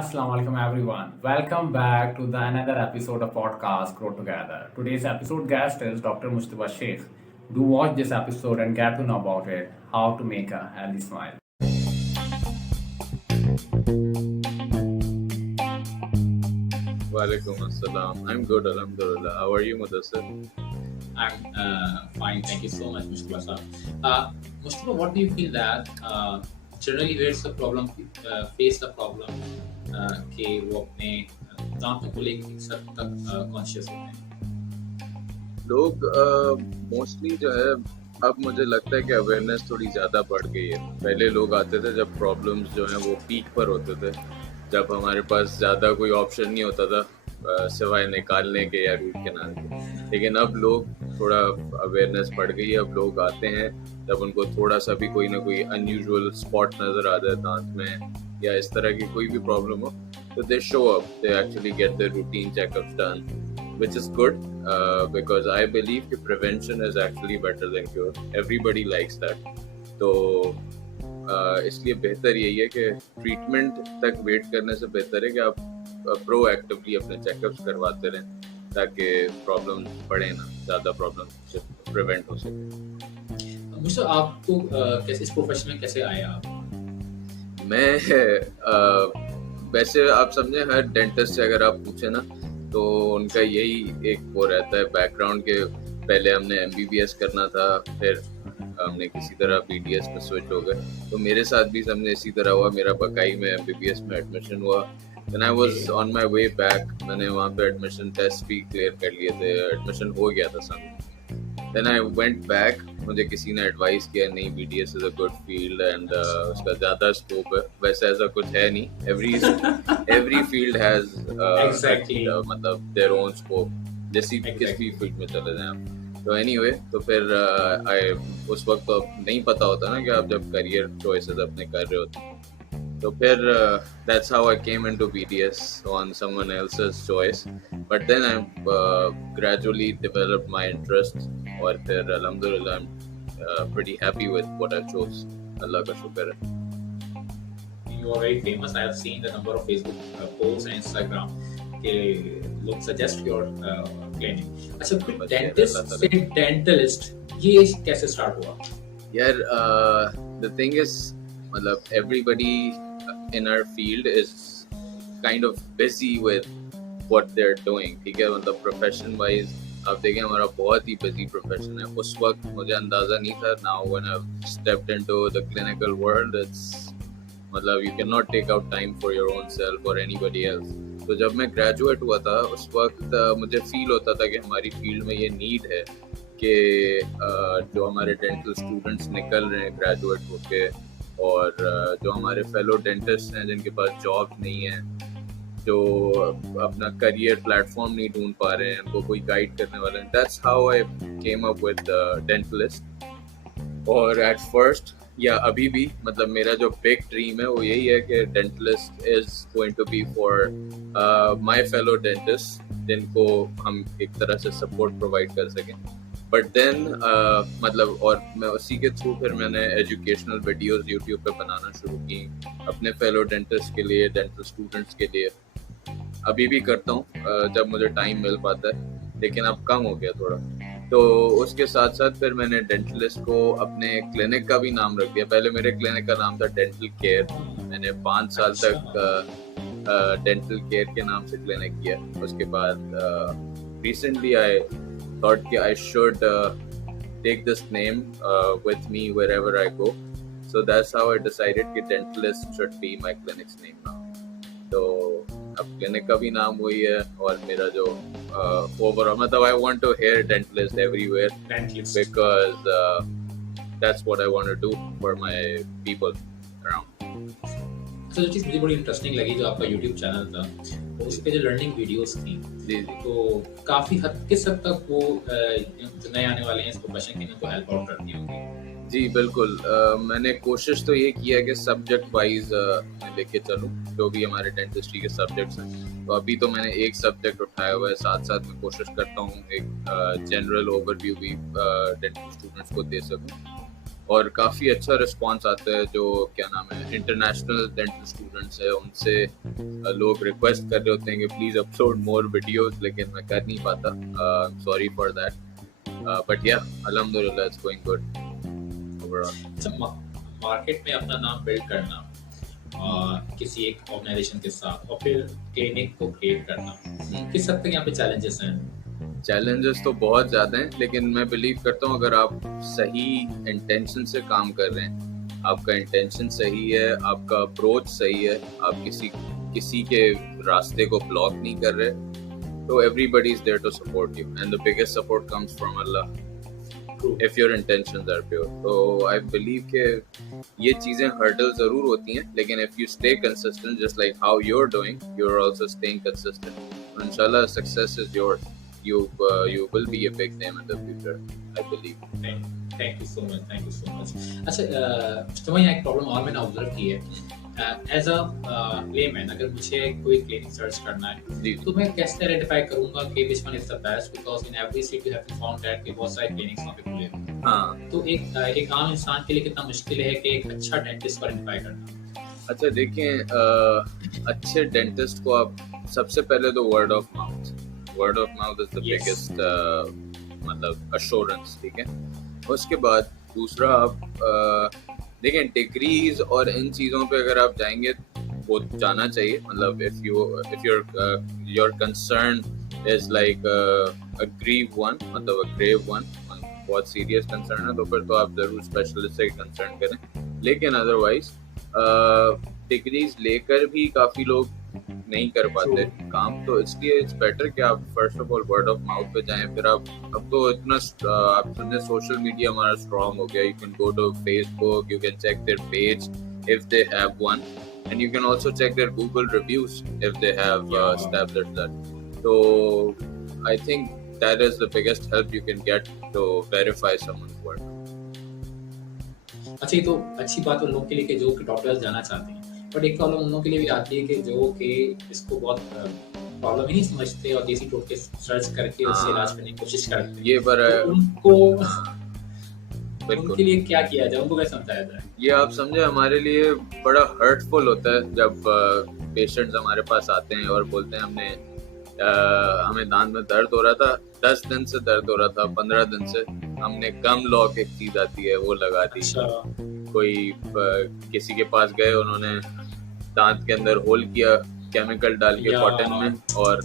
Assalamu alaikum everyone. Welcome back to the another episode of podcast Grow Together. Today's episode guest is Dr. Mustafa Sheikh. Do watch this episode and get to know about it, how to make a healthy smile. Walaikum assalam. I'm good, alhamdulillah. How are you, Mudassir? I'm fine. Thank you so much, Mustafa sir. Mustafa, what do you feel that generally where's the problem, face the problem कि वो अपने दांतों को लेकर किस हद तक conscious होते हैं? लोग मोस्टली जो है, अब मुझे लगता है कि अवेयरनेस थोड़ी ज़्यादा बढ़ गई है। पहले लोग आते थे जब प्रॉब्लम्स जो हैं वो पीक पर होते थे, जब हमारे पास ज़्यादा कोई ऑप्शन नहीं होता था सिवाय निकालने के या रूट कैनाल के। लेकिन अब लोग थोड़ा अवेयरनेस बढ़ गई है। अब लोग आते हैं जब उनको थोड़ा सा भी कोई ना कोई अनयूजुअल स्पॉट नज़र आ जाए दांत में या इस तरह की कोई भी प्रॉब्लम हो, तो दे show up, they actually get their routine checkups done, which is good because I believe that prevention is actually better than cure. Everybody likes that. तो इसलिए बेहतर यही है कि ट्रीटमेंट तक वेट करने से बेहतर है कि आप प्रोएक्टिवली अपने चेकअप्स करवाते रहें ताकि प्रॉब्लम बढ़े ना, ज़्यादा प्रॉब्लम से प्रिवेंट हो सके। मुझे आपको कैसे इस प्रोफेशन में कैसे आए आप? मैं वैसे आप समझे, हर डेंटिस्ट से अगर आप पूछे ना तो उनका यही एक वो रहता है बैकग्राउंड के पहले हमने एमबीबीएस करना था, फिर हमने किसी तरह बीडीएस में स्विच हो गए। तो मेरे साथ भी समझे इसी तरह हुआ। मेरा बकाई में एमबीबीएस में एडमिशन हुआ। Then I was on my way back, मैंने वहाँ पे एडमिशन टेस्ट भी क्लियर कर लिए थे, एडमिशन हो गया था सब। Then I went back, मुझे किसी ने एडवाइस किया नहीं, BDS is a good field and उसका ज़्यादा स्कोप है। वैसे ऐसा कुछ है नहीं, every field has Exactly. मतलब their own scope, जैसी किस भी फील्ड में चले जाएं आप। तो anyway, तो फिर उस वक्त तो नहीं पता होता ना कि आप जब करियर चॉइसेस अपने कर रहे होते हैं। तो फिर that's how I came into BDS on someone else's choice, but then I gradually developed my interest और फिर alhamdulillah I'm pretty happy with what I chose. अल्लाह का शुक्र है। You are very famous. I have seen the number of Facebook posts and Instagram के लोग suggest your clinic. अच्छा, फिर dentist से dentalist ये कैसे start हुआ? यार the thing is, मतलब everybody in our field is kind of busy with what they're doing, ठीक है। मतलब प्रोफेशन वाइज आप देखें हमारा बहुत ही बिजी प्रोफेशन है। उस वक्त मुझे अंदाज़ा नहीं था। Now when I stepped into the clinical world, it's मतलब you can not take out time for your own self और एनीबडी एल्स। तो जब मैं ग्रेजुएट हुआ था उस वक्त मुझे फील होता था कि हमारी फील्ड में ये नीड है कि जो हमारे डेंटल स्टूडेंट्स निकल रहे हैं ग्रेजुएट होके और जो हमारे फेलो डेंटिस्ट हैं जिनके पास जॉब नहीं है, जो अपना करियर प्लेटफॉर्म नहीं ढूंढ पा रहे हैं, उनको कोई गाइड करने वाला है। That's how I came up with Dentalist. और एट फर्स्ट या अभी भी मतलब मेरा जो बिग ड्रीम है वो यही है कि Dentalist is going to be for my fellow dentist जिनको हम एक तरह से सपोर्ट प्रोवाइड कर सकें। बट देन मतलब और मैं उसी के थ्रू फिर मैंने एजुकेशनल वीडियोस यूट्यूब पे बनाना शुरू की अपने फेलो डेंटिस्ट के लिए, डेंटल स्टूडेंट्स के लिए। अभी भी करता हूँ जब मुझे टाइम मिल पाता है, लेकिन अब कम हो गया थोड़ा। तो उसके साथ साथ फिर मैंने डेंटलिस्ट को अपने क्लिनिक का भी नाम रख दिया। पहले मेरे क्लिनिक का नाम था डेंटल केयर। मैंने 5 साल तक डेंटल केयर के नाम से क्लिनिक किया। उसके बाद recently I thought that I should take this name with me wherever I go. So that's how I decided that dentalist should be my clinic's name now. So अब clinic का भी नाम वही है और मेरा जो overall मतलब I want to hear dentalist everywhere Dentalist. because that's what I want to do for my people around. तो जो चीज़ मुझे बड़ी इंटरेस्टिंग लगी जो आपका यूट्यूब चैनल था, तो उस पे जो लर्निंग वीडियोस थी, जी तो काफ़ी किस हद तक वो जो नए आने वाले हैं इस प्रोफेशन के लिए उनको हेल्प आउट करती होंगी? जी बिल्कुल। मैंने कोशिश तो ये किया कि सब्जेक्ट वाइज मैं लेके चलूँ जो भी हमारे डेंटिस्ट्री के सब्जेक्ट्स हैं। तो अभी तो मैंने एक सब्जेक्ट उठाया हुआ है, साथ साथ मैं कोशिश करता हूँ एक जनरल ओवरव्यू भी डेंटल स्टूडेंट्स को दे सकूँ। और काफ़ी अच्छा रिस्पांस आता है। जो क्या नाम है इंटरनेशनल डेंटल स्टूडेंट्स है उनसे लोग रिक्वेस्ट कर रहे होते हैं कि प्लीज़ अपलोड मोर वीडियोस, लेकिन मैं कर नहीं पाता। सॉरी फॉर दैट, बट या अल्हम्दुलिल्लाह इट्स गोइंग गुड ओवरऑल। अच्छा, मार्केट में अपना नाम बिल्ड करना किसी एक ऑर्गेनाइजेशन के साथ और फिर क्लिनिक को क्रिएट करना, किस हद तक यहाँ पे चैलेंजेस हैं? चैलेंजेस तो बहुत ज़्यादा हैं, लेकिन मैं बिलीव करता हूँ अगर आप सही इंटेंशन से काम कर रहे हैं, आपका इंटेंशन सही है, आपका अप्रोच सही है, आप किसी के रास्ते को ब्लॉक नहीं कर रहे, तो everybody is there to support you and the biggest support comes from Allah if your intentions are pure। तो I believe कि ये चीज़ें hurdle ज़रूर होती हैं, लेकिन if you stay consistent just like how you're doing, you're also staying consistent, तो inshallah success is yours। You will be a big name in the future, I believe। Thank you so much, thank you so much. अच्छा, तो यहाँ एक problem और मैंने observe की है। As a layman, अगर मुझे कोई क्लिनिक सर्च करना है तो मैं कैसे आइडेंटिफाई करूंगा कि which one is the best, because in every city you have to found that कि बहुत सारे क्लिनिक्स वहाँ पे खुले हैं। हाँ, तो एक आम इंसान के लिए कितना मुश्किल है कि एक अच्छा डेंटिस्ट को आइडेंटिफाई करना? अच्छा देखें, अच्छे डेंटिस्ट को आप सबसे पहले तो word of mouth is the Yes. Biggest मतलब अश्योरेंस, ठीक है। उसके बाद दूसरा आप देखें डिग्रीज और इन चीज़ों पे अगर आप जाएंगे वो जाना चाहिए, मतलब if your concern is like a grave one, मतलब a grave one, बहुत सीरियस कंसर्न है, तो फिर तो आप जरूर स्पेशलिस्ट से कंसर्न करें। लेकिन अदरवाइज डिग्रीज लेकर भी काफ़ी लोग नहीं कर पाते काम, तो इसलिए इट्स बेटर कि आप first of all word of mouth पे जाएं। फिर आप अब तो इतना आप समझे सोशल मीडिया हमारा स्ट्रॉन्ग हो गया, you can go to Facebook, you can check their page if they have one, and you can also check their Google reviews if they have established that। So I think that is the biggest help you can get to verify someone's work। अच्छा, ये तो अच्छी बात उन लोगों के लिए कि जो डॉक्टर्स जाना चाहते हैं, बट एक प्रॉब्लम उन लोगों के लिए भी आती है कि जो कि इसको बहुत प्रॉब्लम ही नहीं समझते और देसी टोटके सर्च करके उससे इलाज करने की कोशिश करते हैं। ये पर तो उनको बिल्कुल उनके लिए क्या किया जाए, उनको कैसे समझाया जाए? ये आप समझे हमारे लिए बड़ा हर्टफुल होता है जब पेशेंट्स हमारे पास आते हैं और बोलते हैं हमें दांत में दर्द हो रहा था, 10 दिन से दर्द हो रहा था, 15 दिन से, हमने गम लॉक एक चीज आती है वो लगा दी। अच्छा, कोई किसी के पास गए, उन्होंने दांत के अंदर होल किया केमिकल डाल के कॉटन में और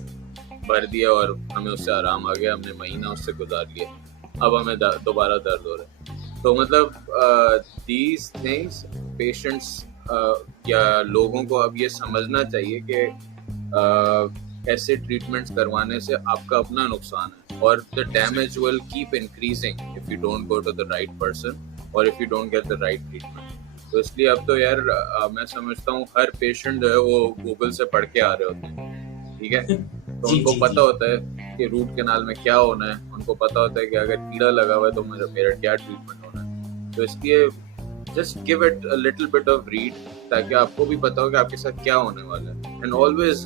भर दिया और हमें उससे आराम आ गया, हमने महीना उससे गुजार लिया, अब हमें दोबारा दर्द हो रहा है। तो मतलब दीज थिंग्स पेशेंट्स या लोगों को अब ये समझना चाहिए कि ऐसे ट्रीटमेंट्स करवाने से आपका अपना नुकसान है और the damage will keep increasing if you don't go to the right person और if you don't get the right treatment. तो इसलिए अब तो यार मैं समझता हूँ हर पेशेंट जो है वो गूगल से पढ़ के आ रहे होते हैं, ठीक है। तो उनको पता होता है कि रूट कैनाल में क्या होना है, उनको पता होता है कि अगर कीड़ा लगा हुआ है तो मेरा क्या ट्रीटमेंट होना है। तो इसलिए just give it a little bit of read ताकि आपको भी पता हो कि आपके साथ क्या होने वाला है। एंड ऑलवेज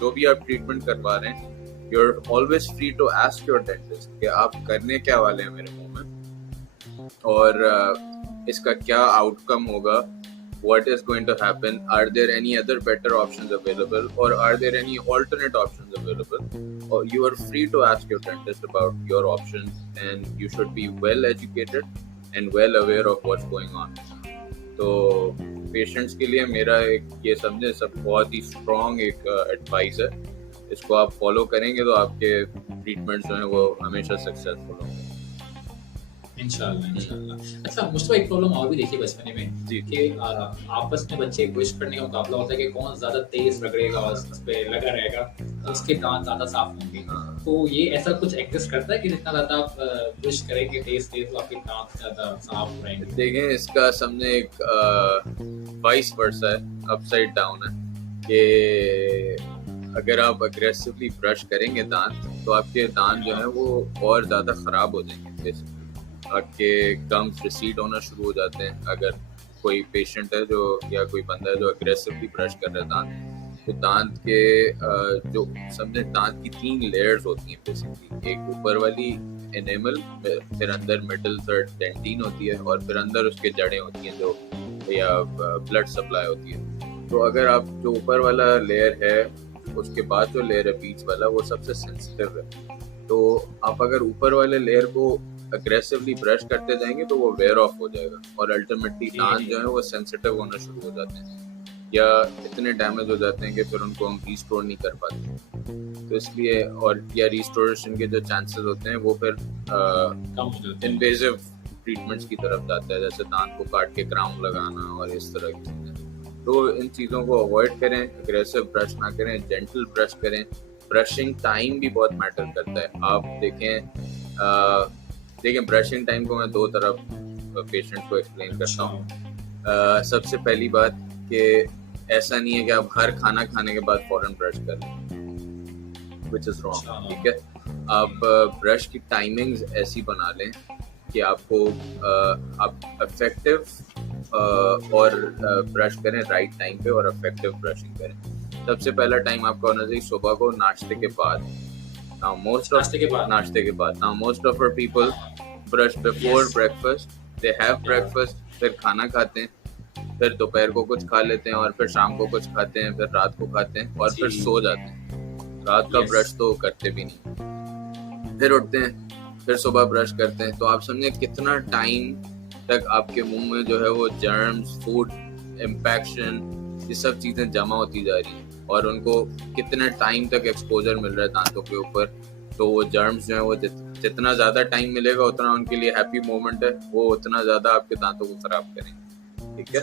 जो भी आप ट्रीटमेंट करवा रहे हैं, you are always free to ask your dentist कि आप करने क्या वाले हैं मेरे मुंह में और इसका क्या आउटकम होगा, what is going to happen, are there any other better options available or are there any alternate options available, or you are free to ask your dentist about your options and you should be well educated and well aware of what's going on। तो patients के लिए मेरा एक ये समझे सब बहुत ही strong एक एडवाइस है, इसको आप फॉलो करेंगे तो आपके ट्रीटमेंट्स जो हैं वो हमेशा सक्सेसफुल होंगे इंशाल्लाह, इंशाल्लाह। अच्छा, मुझको एक प्रॉब्लम और भी देखी बचपने में जी। कि आपस में बच्चे क्विज करने का मुकाबला होता है कि कौन ज्यादा तेज रगड़ेगा और उस पे लगा रहेगा, उसके दांत ज्यादा साफ होंगे। तो ये ऐसा कुछ एग्जिस्ट करता है कि जितना ज्यादा आप क्विज करेंगे तेज तो आपके दांत ज्यादा साफ रहेंगे? देखें, इसका समझे एक वाइस वर्सा है, अपसाइड डाउन है कि अगर आप अग्रेसिवली ब्रश करेंगे दांत तो आपके दांत जो है वो और ज़्यादा ख़राब हो जाएंगे, बेसिकली आपके गम्स रिसीड होना शुरू हो जाते हैं। अगर कोई पेशेंट है जो या कोई बंदा है जो अग्रेसिवली ब्रश कर रहा है दांत, तो दांत के जो समझे दांत की 3 लेयर्स होती हैं बेसिकली, एक ऊपर वाली, एनेमल, फिर अंदर मिडिल थर्ड डेंटिन होती है, और फिर अंदर उसके जड़ें होती हैं जो या ब्लड सप्लाई होती है। तो अगर आप जो ऊपर वाला लेयर है उसके बाद जो लेयर है बीच वाला, वो सबसे सेंसिटिव है। तो आप अगर ऊपर वाले लेयर को अग्रेसिवली ब्रश करते जाएंगे तो वो वेयर ऑफ हो जाएगा, और अल्टीमेटली दांत जो है वो सेंसिटिव होना शुरू हो जाते हैं या इतने डैमेज हो जाते हैं कि फिर उनको हम रिस्टोर नहीं कर पाते। तो इसलिए, और या रिस्टोरेशन के जो चांसेस होते हैं वो फिर कम हो जाते हैं। इन्वेजिव ट्रीटमेंट्स की तरफ जाता है, जैसे दांत को काट के क्राउन लगाना और इस तरह की चीज़ें। तो इन चीज़ों को अवॉइड करें, अग्रेसिव ब्रश ना करें, जेंटल ब्रश करें। ब्रशिंग टाइम भी बहुत मैटर करता है। आप देखें ब्रशिंग टाइम को मैं दो तरफ पेशेंट को एक्सप्लेन करता हूँ। सबसे पहली बात कि ऐसा नहीं है कि आप हर खाना खाने के बाद फौरन ब्रश कर लें, विच इज़ रॉन्ग। ठीक है, आप ब्रश की टाइमिंग्स ऐसी बना लें कि आपको आप इफेक्टिव और ब्रश करें राइट टाइम पे, और इफेक्टिव ब्रशिंग करें। सबसे पहला टाइम आपका होना चाहिए सुबह को नाश्ते के बाद। Now नाश्ते के बाद। Now most of our people brush before Yes. breakfast. They have breakfast, फिर खाना खाते हैं, फिर दोपहर को कुछ खा लेते हैं, और फिर शाम को कुछ खाते हैं, फिर रात को खाते हैं, और फिर जी। सो जाते हैं। रात का Yes. ब्रश तो करते भी नहीं। फिर उठते हैं, फिर सुबह ब्रश करते हैं। तो आप समझे कितना टाइम तक आपके मुंह में जो है वो जर्म्स, फूड इम्पैक्शन, ये सब चीज़ें जमा होती जा रही हैं, और उनको कितना टाइम तक एक्सपोजर मिल रहा है दांतों के ऊपर। तो वो जर्म्स जो है वो जितना ज़्यादा टाइम मिलेगा उतना उनके लिए हैप्पी मोमेंट है, वो उतना ज़्यादा आपके दांतों को ख़राब करेंगे। ठीक है,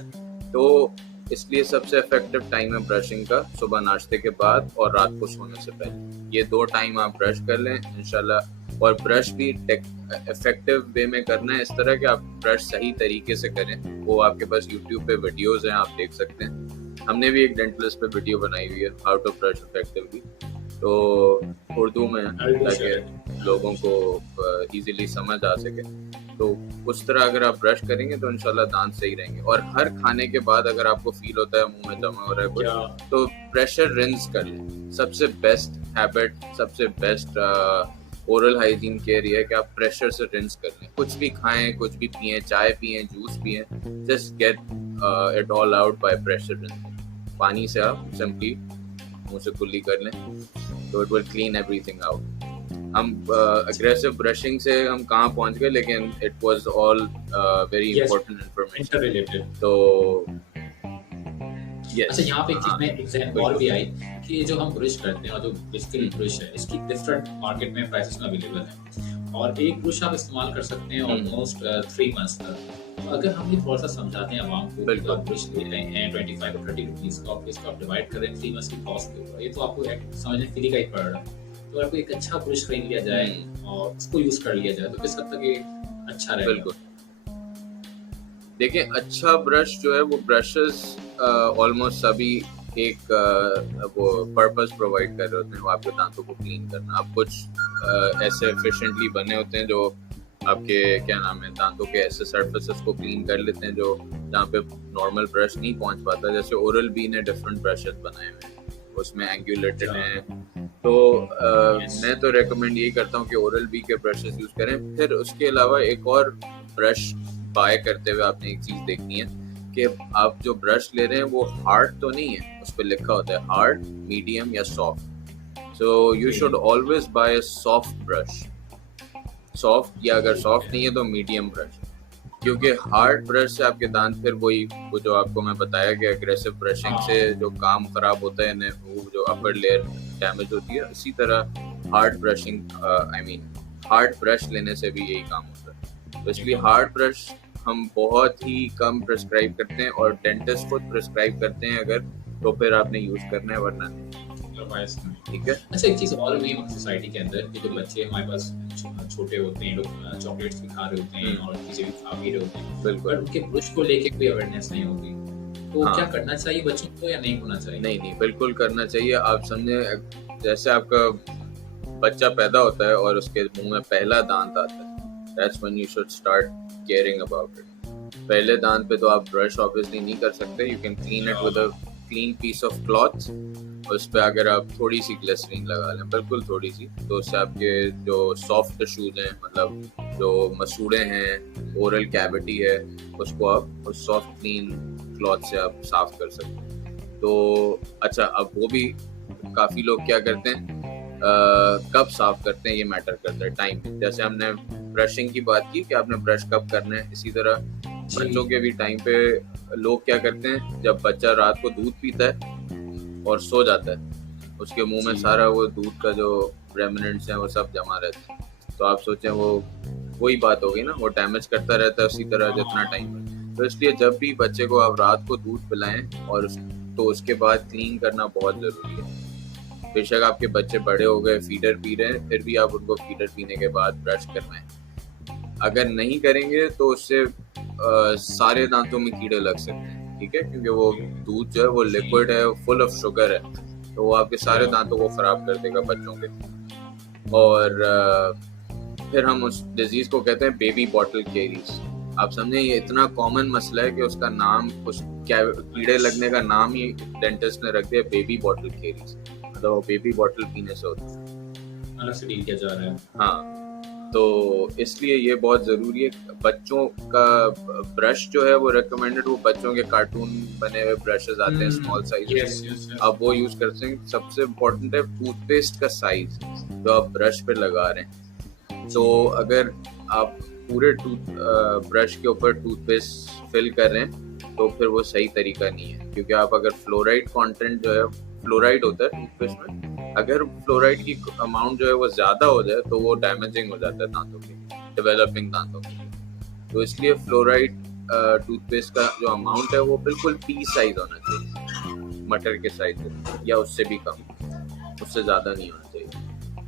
तो इसलिए सबसे इफेक्टिव टाइम है ब्रशिंग का सुबह नाश्ते के बाद और रात को सोने से पहले। ये 2 टाइम आप ब्रश कर लें इंशाल्लाह। और ब्रश भी इफेक्टिव वे में करना है, इस तरह कि आप ब्रश सही तरीके से करें। वो आपके पास यूट्यूब पे वीडियोस हैं, आप देख सकते हैं। हमने भी एक डेंटलिस्ट पे वीडियो बनाई हुई है, हाउ टू ब्रश इफेक्टिवली, तो उर्दू में, ताकि लोगों को इजीली समझ आ सके। तो उस तरह अगर आप ब्रश करेंगे तो इंशाल्लाह दांत सही रहेंगे। और हर खाने के बाद अगर आपको फील होता है मुंह में जमा हो रहा है कुछ, तो प्रेशर रिंस कर लें। सबसे बेस्ट हैबिट, सबसे बेस्ट ओरल हाइजीन केयर ये है कि आप प्रेशर से रिंस कर लें। कुछ भी खाएं, कुछ भी पिएं, चाय पिएं, जूस पिएं, just get it all out by pressure rinse. पानी से आप सिंपली मुंह से कुल्ली कर लें, तो it will clean everything out. हम अग्रेसिव ब्रशिंग से हम कहाँ पहुंच गए, लेकिन it was all very important information related. तो yes. अच्छा, यहाँ पे एक चीज में एग्जांपल और भी आई कि ये जो हम ब्रश करते हैं और जो बेसिकली ब्रश है, इसकी डिफरेंट मार्केट में प्राइसेस में अवेलेबल है, और एक ब्रश आप इस्तेमाल कर सकते हैं ऑलमोस्ट 3 मंथ्स तक। तो अगर हम ये थोड़ा सा समझाते हैं आवाम को कि आप ब्रश ले रहे हैं 25 और 30 रुपीज का, और इसको आप डिवाइड कर रहे हैं 3 मंथ्स की कॉस्ट के ऊपर, ये तो आपको समझने फ्री का ही पड़ रहा है। तो आपको एक अच्छा ब्रश खरीद लिया जाए और उसको यूज कर लिया जाए तो किस हद तक ये अच्छा रहेगा? बिल्कुल, देखिए अच्छा ब्रश जो है वो ब्रशेस ऑलमोस्ट सभी एक वो पर्पस प्रोवाइड कर रहे होते हैं, वो आपके दांतों को क्लीन करना। आप कुछ ऐसे एफिशिएंटली बने होते हैं जो आपके क्या नाम है दांतों के ऐसे सरफेसेस को क्लीन कर लेते हैं जो जहाँ पे नॉर्मल ब्रश नहीं पहुँच पाता। जैसे ओरल बी ने डिफरेंट ब्रशेस बनाए हुए हैं, उसमें एंगुलेटेड हैं। तो मैं तो रेकमेंड यही करता हूँ कि ओरल बी के ब्रशेस यूज करें। फिर उसके अलावा एक और ब्रश बाय करते हुए आपने एक चीज देखनी है कि आप जो ब्रश ले रहे हैं वो हार्ड तो नहीं है, उस पर लिखा होता है हार्ड, मीडियम या soft. So you should always buy a soft brush. Soft, या अगर सॉफ्ट नहीं है तो मीडियम ब्रश, क्योंकि हार्ड ब्रश से आपके दांत फिर वो जो आपको मैं बताया कि अग्रेसिव ब्रशिंग से जो काम खराब होता है, वो जो अपर लेयर डैमेज होती है, इसी तरह हार्ड ब्रशिंग हार्ड ब्रश लेने से भी यही काम होता है। तो इसलिए हार्ड ब्रश हम बहुत ही कम प्रिस्क्राइब करते हैं, और डेंटिस्ट खुद प्रिस्क्राइब करते हैं अगर, तो फिर आपने यूज करना है, वरना नहीं। ठीक है। अच्छा, एक चीज और भी सोसाइटी के अंदर कि जो बच्चे हमारे पास छोटे होते हैं, लोग चॉकलेट्स भी खा रहे होते हैं और चीजें भी खा भी रहे होते हैं, बिल्कुल, पर उनके ब्रश को लेके कोई अवेयरनेस नहीं होती, तो हाँ। क्या करना चाहिए बच्चों को या नहीं होना चाहिए? नहीं, बिल्कुल करना चाहिए। आप समझे, जैसे आपका बच्चा पैदा होता है और उसके मुंह में पहला दांत आता है, that's when you should start caring about it. पहले दांत पे तो आप ब्रश ऑब्वियसली नहीं कर सकते, you can clean it with a clean piece of cloth उस पर अगर आप थोड़ी सी ग्लिसरीन लगा लें, बिल्कुल थोड़ी सी, तो उससे आपके जो सॉफ्ट टिश्यूज हैं, मतलब जो मसूड़े हैं, ओरल कैविटी है, उसको आप उस सॉफ्ट क्लीन क्लॉथ से आप साफ कर सकते हैं। तो अच्छा, अब वो भी काफ़ी लोग क्या करते हैं, कब साफ करते हैं ये मैटर करता है, टाइम। जैसे हमने ब्रशिंग की बात की कि आपने ब्रश कब करना है, इसी तरह बच्चों के भी टाइम पे लोग क्या करते हैं, जब बच्चा रात को दूध पीता है और सो जाता है, उसके मुंह में जी। सारा वो दूध का जो रेमिनेंट्स हैं वो सब जमा रहते हैं। तो आप सोचें वो वही बात हो गई ना, वो डैमेज करता रहता है उसी तरह जितना टाइम है। तो इसलिए जब भी बच्चे को आप रात को दूध पिलाएं और तो उसके बाद क्लीन करना बहुत ज़रूरी है। बेशक आपके बच्चे बड़े हो गए, फीडर पी रहे हैं, फिर भी आप उनको फीडर पीने के बाद ब्रश करवाएं। अगर नहीं करेंगे तो उससे सारे दांतों में कीड़े लग सकते हैं, ठीक है, क्योंकि वो दूध जो है वो लिक्विड है, फुल ऑफ शुगर है, तो वो आपके सारे दांतों को खराब कर देगा बच्चों के। और फिर हम उस डिजीज को कहते हैं बेबी बॉटल कैरीज। आप समझे, ये इतना कॉमन मसला है कि उसका नाम, उस कीड़े लगने का नाम ही डेंटिस्ट ने रख दिया बेबी बॉटल कैरीज, मतलब वो बेबी बॉटल पीने से होता है, अलग से डील किया जा रहा है। हाँ। तो इसलिए ये बहुत ज़रूरी है। बच्चों का ब्रश जो है वो रेकमेंडेड, वो बच्चों के कार्टून बने हुए ब्रशेस आते हैं स्मॉल साइज के, आप वो यूज़ कर सकते हैं। सबसे इम्पोर्टेंट है टूथपेस्ट का साइज जो आप ब्रश पे लगा रहे हैं। तो अगर आप पूरे ब्रश के ऊपर टूथपेस्ट फिल कर रहे हैं तो फिर वो सही तरीका नहीं है, क्योंकि आप अगर फ्लोराइड कंटेंट जो है, फ्लोराइड होता है टूथपेस्ट में, अगर फ्लोराइड की अमाउंट जो है वो ज़्यादा हो जाए तो वो डैमेजिंग हो जाता है दांतों के, डेवलपिंग दांतों के। तो इसलिए फ्लोराइड टूथपेस्ट का जो अमाउंट है वो बिल्कुल पी साइज होना चाहिए, मटर के साइज या उससे भी कम, उससे ज़्यादा नहीं होना चाहिए।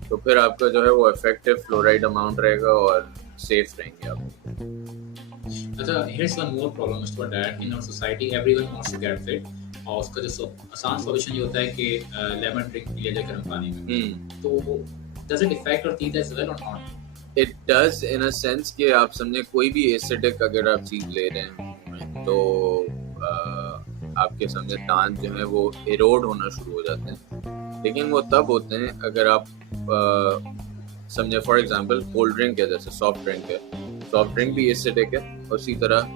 तो फिर आपका जो है वो इफेक्टिव फ्लोराइड अमाउंट रहेगा और सेफ रहेंगे आप। अच्छा, here's one more problem Mr. that in our society everyone wants to get fit, और उसका जो आसान सॉल्यूशन ये होता है कि लेमन ड्रिंक लिया जाए गर्म पानी में। तो does it affect our teeth as well or not? It does in a sense कि आप समझे कोई भी एसिडिक अगर आप चीज़ ले रहे हैं तो आपके समझे दांत जो है वो इरोड होना शुरू हो जाते हैं। लेकिन वो तब होते हैं अगर आप समझे, फॉर एग्जांपल कोल्ड ड्रिंक है, जैसे सॉफ्ट ड्रिंक है, सॉफ्ट ड्रिंक भी एसिडिक है उसी तरह,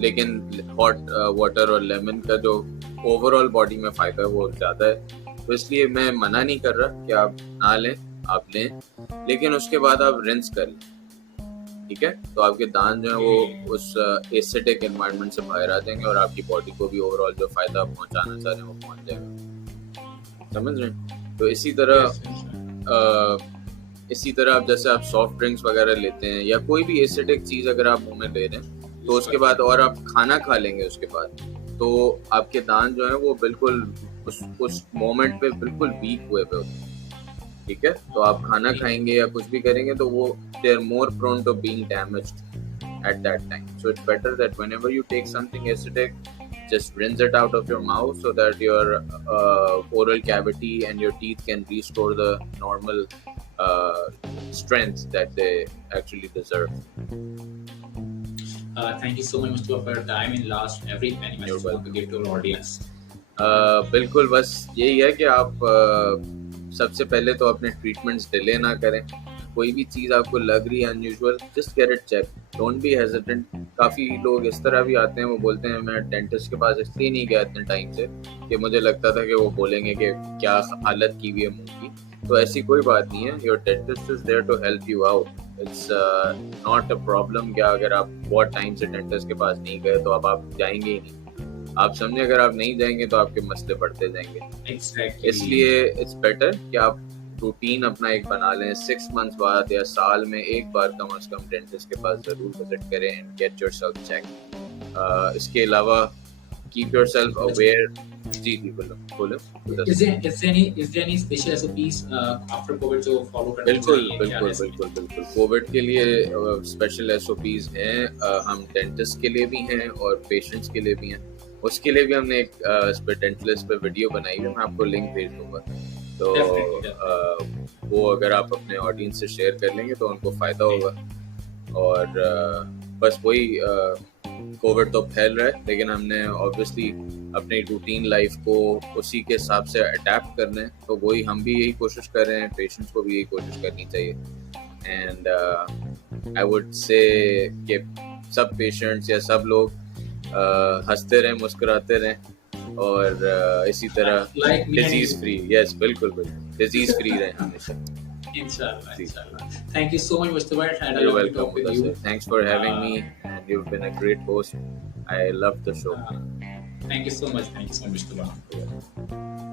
लेकिन हॉट वाटर और लेमन का जो ओवरऑल बॉडी में फ़ायदा है वो ज़्यादा है। तो इसलिए मैं मना नहीं कर रहा कि आप ना लें, आप लें, लेकिन उसके बाद आप रिंस कर लें, ठीक है। तो आपके दांत जो है वो उस एसिडिक एनवायरनमेंट से बाहर आ जाएंगे और आपकी बॉडी को भी ओवरऑल जो फ़ायदा पहुंचाना चाह रहे हैं वो पहुंच जाएगा, समझ रहे हैं। तो इसी तरह आप जैसे आप सॉफ्ट ड्रिंक्स वगैरह लेते हैं या कोई भी एसिडिक चीज़ अगर आप मुंह में ले रहे हैं तो उसके बाद और आप खाना खा लेंगे उसके बाद, तो आपके दांत जो है वो बिल्कुल उस मोमेंट पे बिल्कुल वीक हुए पे होते हैं, ठीक है। तो आप खाना खाएंगे या कुछ भी करेंगे तो वो they are more prone to being damaged at that time. So it's better that whenever you take something acidic, just rinse it out of your mouth so that your oral cavity and your teeth can restore the normal strength that they actually deserve. Thank you so much Mr. for your time in last every penny You're message you want to give to our audience. बिल्कुल, बस यही है कि आप सबसे पहले तो अपने ट्रीटमेंट्स डिले ना करें। कोई भी चीज़ आपको लग रही है unusual, just get it check, don't be hesitant. काफ़ी लोग इस तरह भी आते हैं, वो बोलते हैं मैं डेंटिस्ट के पास इसलिए नहीं गया इतने टाइम से कि मुझे लगता था कि वो बोलेंगे कि क्या हालत की हुई है मुंह की। तो ऐसी कोई बात नहीं है, your dentist is there to help you out. It's not a problem क्या अगर आप बहुत टाइम से डेंटिस्ट के पास नहीं गए तो अब आप जाएंगे ही नहीं। आप समझे, अगर आप नहीं जाएंगे तो आपके मसले बढ़ते जाएंगे। Exactly. इसलिए इट्स बेटर कि आप रूटीन अपना एक बना लें, 6 मंथ्स बाद या साल में एक बार कम से कम डेंटिस्ट के पास ज़रूर विजिट करें एंड गेट योरसेल्फ चेक। इसके अलावा कीप योरसेल्फ अवेयर। जी बोलो। Is there any special SOPs after COVID जो follow करने बिल्कुल। कोविड के लिए स्पेशल SOPs हैं, हम डेंटिस्ट के लिए भी हैं और पेशेंट्स के लिए भी हैं। उसके लिए भी हमने एक इस पे डेंटलिस्ट पे वीडियो बनाई है, मैं आपको लिंक भेज दूंगा। तो वो अगर आप अपने ऑडियंस से शेयर कर लेंगे तो उनको फ़ायदा होगा। और बस वही कोविड तो फैल रहा है, लेकिन हमने ऑब्वियसली अपनी रूटीन लाइफ को उसी के हिसाब से अडेप्ट करना है, तो वही हम भी यही कोशिश कर रहे हैं, पेशेंट्स को भी यही कोशिश करनी चाहिए। एंड आई वुड से कि सब पेशेंट्स या सब लोग हंसते रहें, मुस्कुराते रहें और इसी तरह Like me and disease you. Free, yes बिल्कुल बिल्कुल डिजीज फ्री रहें हमेशा। Inshallah, ji. inshallah. Thank you so much, Mustafa. I had a You're lovely welcome, talk with you. Mudassir. Thanks for having me, and you've been a great host. I love the show. Thank you so much. Thank you so much, Mustafa.